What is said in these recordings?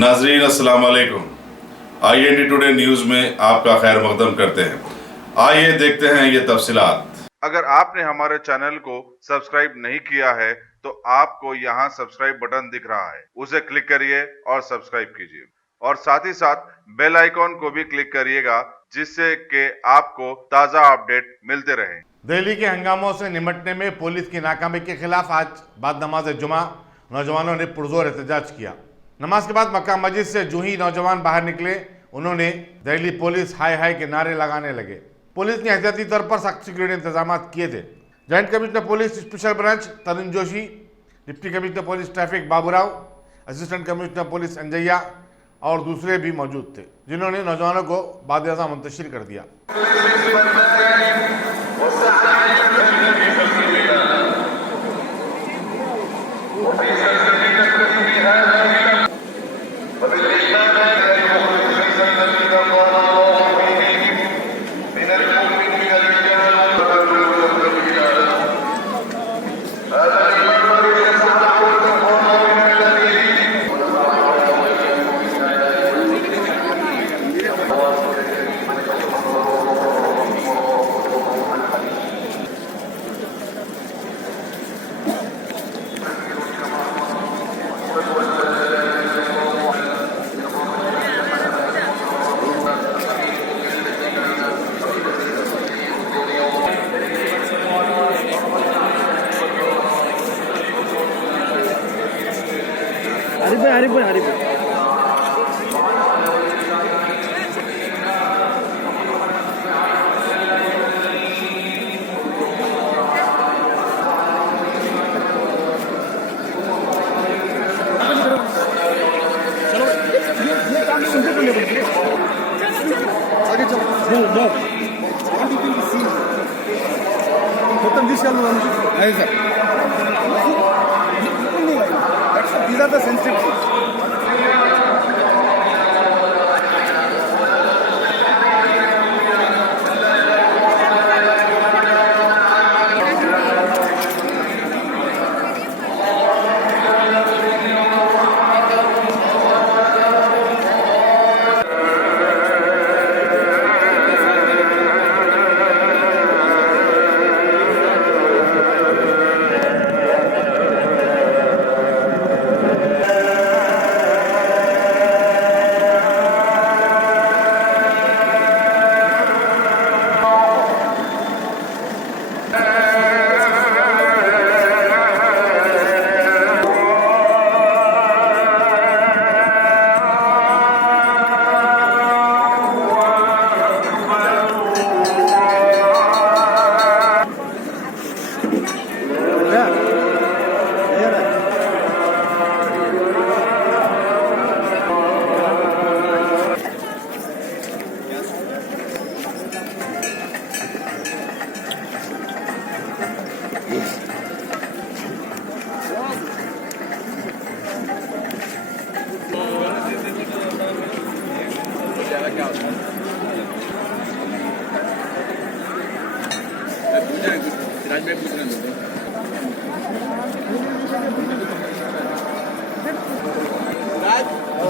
नाजरीन अस्सलाम वालेकुम। IND टुडे न्यूज़ में आपका खैर मकदम करते हैं। आइए देखते हैं ये तफसीलात। अगर आपने हमारे चैनल को सब्सक्राइब नहीं किया है तो आपको यहाँ सब्सक्राइब बटन दिख रहा है, उसे क्लिक करिए और सब्सक्राइब कीजिए और साथ ही साथ बेल आइकॉन को भी क्लिक करिएगा जिससे कि आपको ताज़ा अपडेट मिलते रहें। दिल्ली के हंगामों से निपटने में पुलिस की नाकामी के खिलाफ आज बाद नमाज जुमा नौजवानों ने पुरजोर एहतजाज किया। नमाज के बाद मक्का मस्जिद से जो ही नौजवान बाहर निकले उन्होंने दिल्ली पुलिस हाय हाय के नारे लगाने लगे। पुलिस ने एहतियाती तौर पर सख्त सिक्योरिटी इंतजाम किए थे। Joint commissioner police special branch Tarun Joshi, deputy commissioner police traffic Baburao, assistant commissioner police Anjaiah और दूसरे भी मौजूद थे, जिन्होंने नौजवानों को बादशाह मुंतशिर कर दिया। Arif Bhai. These are the sensitive things.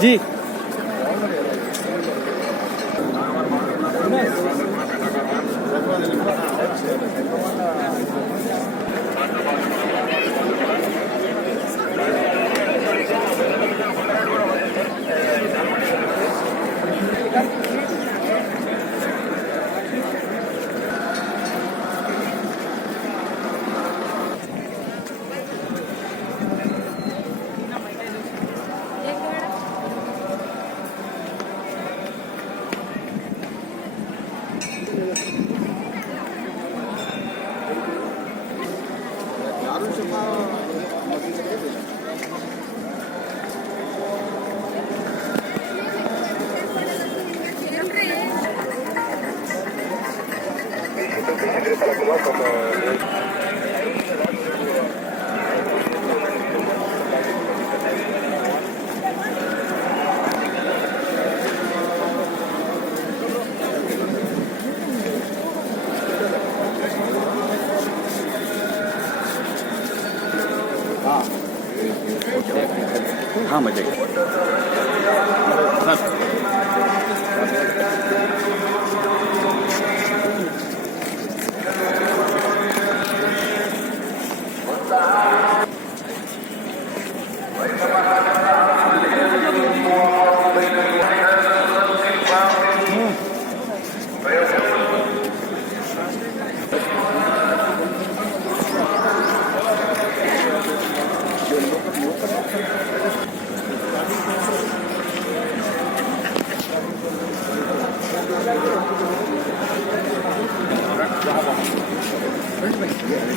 जी काम हो जाएगा सर।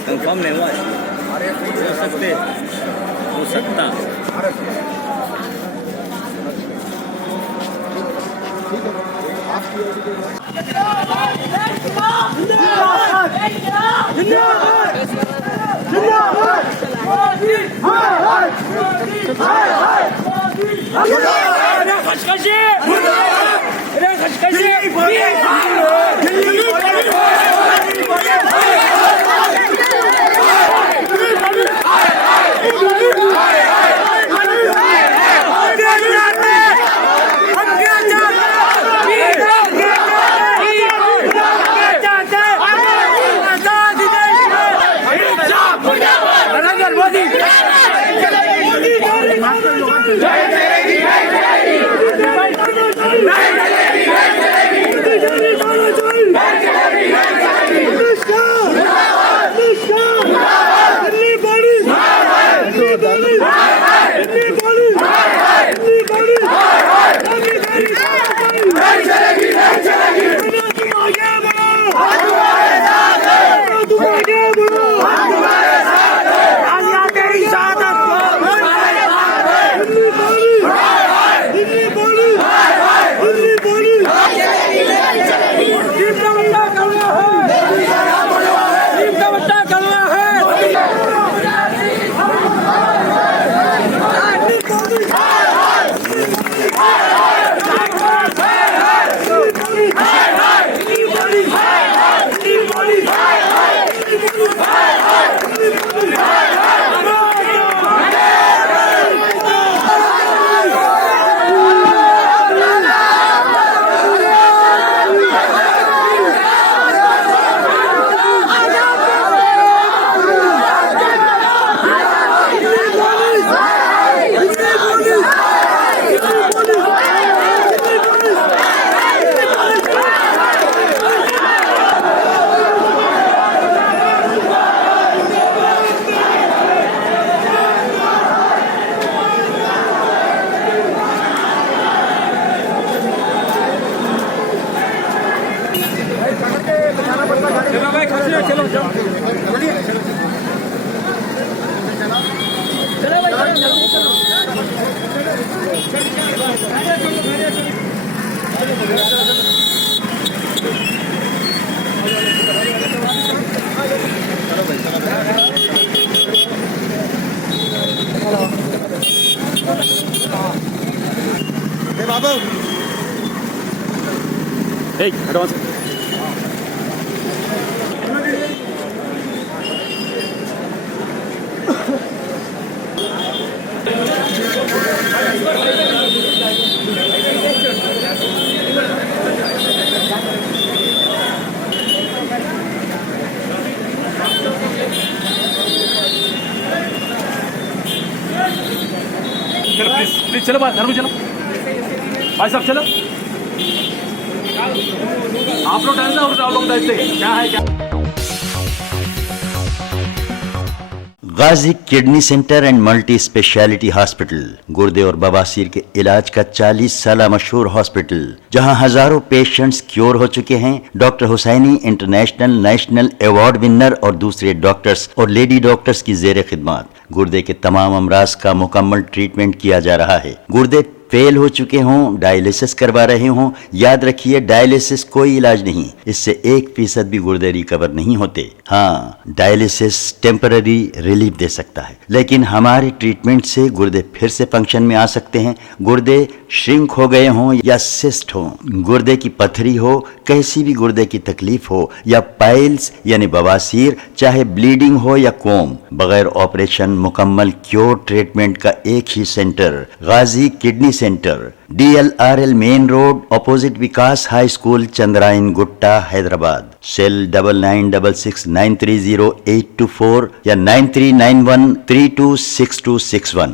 कंफर्म नहीं हुआ है, हो सकता एडवांस चलो प्लीज चलो बात घर में चलो भाई साहब चलो आप लोग डालते और आप लोग डालते क्या है क्या Ghazi kidney centre and multi speciality hospital गुर्दे और बवासीर के इलाज का 40 साल मशहूर हॉस्पिटल जहां हजारों पेशेंट्स क्योर हो चुके हैं। Doctor Husaini international national award winner और दूसरे डॉक्टर्स और लेडी डॉक्टर्स की जेर खिदमत गुर्दे के तमाम अमराज का मुकम्मल ट्रीटमेंट किया जा रहा है। गुर्दे फेल हो चुके हों, डायलिसिस करवा रहे हों, याद रखिए डायलिसिस कोई इलाज नहीं, इससे 1% भी गुर्दे रिकवर नहीं होते। हाँ, डायलिसिस टेम्पररी रिलीफ दे सकता है, लेकिन हमारे ट्रीटमेंट से गुर्दे फिर से फंक्शन में आ सकते हैं। गुर्दे श्रिंक हो गए हों या सिस्ट हो, गुर्दे की पथरी हो, कैसी भी गुर्दे की तकलीफ हो, या पाइल्स यानी बवासीर, चाहे ब्लीडिंग हो या कोम, बगैर ऑपरेशन मुकम्मल क्योर ट्रीटमेंट का एक ही centre, Ghazi kidney centre, DLRL main road, opposite Vikas high school, Chandrayan Gutta, Hyderabad. Cell 9966930824 या 9391326261।